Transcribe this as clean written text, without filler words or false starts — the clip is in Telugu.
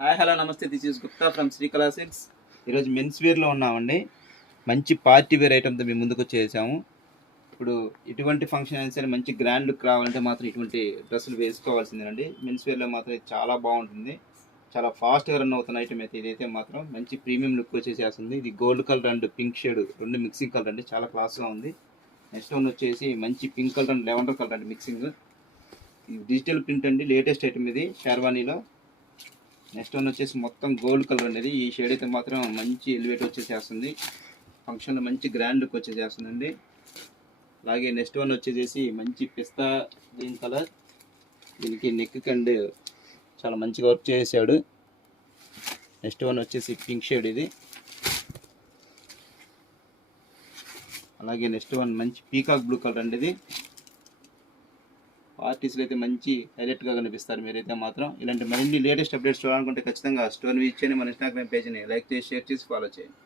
హాయ్ హలో నమస్తే, this is Gupta from Srikala silks. ఈరోజు మెన్స్ వేర్లో ఉన్నామండి. మంచి పార్టీ వేర్ ఐటమ్తో మేము ముందుకు వచ్చేసాము. ఇప్పుడు ఇటువంటి ఫంక్షన్ అయినా సరే మంచి గ్రాండ్ లుక్ రావాలంటే మాత్రం ఇటువంటి డ్రెస్సులు వేసుకోవాల్సిందేనండి. మెన్స్ వేర్లో మాత్రం ఇది చాలా బాగుంటుంది. చాలా ఫాస్ట్గా రన్ అవుతున్న ఐటమ్ అయితే ఇదైతే మాత్రం మంచి ప్రీమియం లుక్ వచ్చేసేస్తుంది. ఇది gold colour and pink shade రెండు మిక్సింగ్ కలర్ అండి, చాలా క్లాస్గా ఉంది. నెక్స్ట్ వన్ వచ్చేసి మంచి pink colour and lavender colour అండి మిక్సింగ్. ఇది డిజిటల్ ప్రింట్ అండి, లేటెస్ట్ ఐటమ్ ఇది షేర్వానీలో. నెక్స్ట్ వన్ వచ్చేసి మొత్తం గోల్డ్ కలర్ అనేది. ఈ షేడ్ అయితే మాత్రం మంచి ఎలివేట్ వచ్చేసేస్తుంది, ఫంక్షన్లో మంచి గ్రాండ్ లుక్ వచ్చేసేస్తుందండి. అలాగే నెక్స్ట్ వన్ వచ్చేసి మంచి పిస్తా గ్రీన్ కలర్. దీనికి నెక్ అండ్ చాలా మంచిగా వర్క్ చేసాడు. నెక్స్ట్ వన్ వచ్చేసి పింక్ షేడ్ ఇది. అలాగే నెక్స్ట్ వన్ మంచి పీకాక్ బ్లూ కలర్ అండి. ఇది పార్టీస్లో అయితే మంచి హైలైట్గా కనిపిస్తారు మీరైతే మాత్రం. ఇలాంటి మరిన్ని లేటెస్ట్ అప్డేట్స్ చూడాలనుకుంటే ఖచ్చితంగా స్టోర్ విజిట్ చేయండి. మన ఇన్స్టాగ్రామ్ పేజ్ని లైక్ చేసి షేర్ చేసి ఫాలో చేయండి.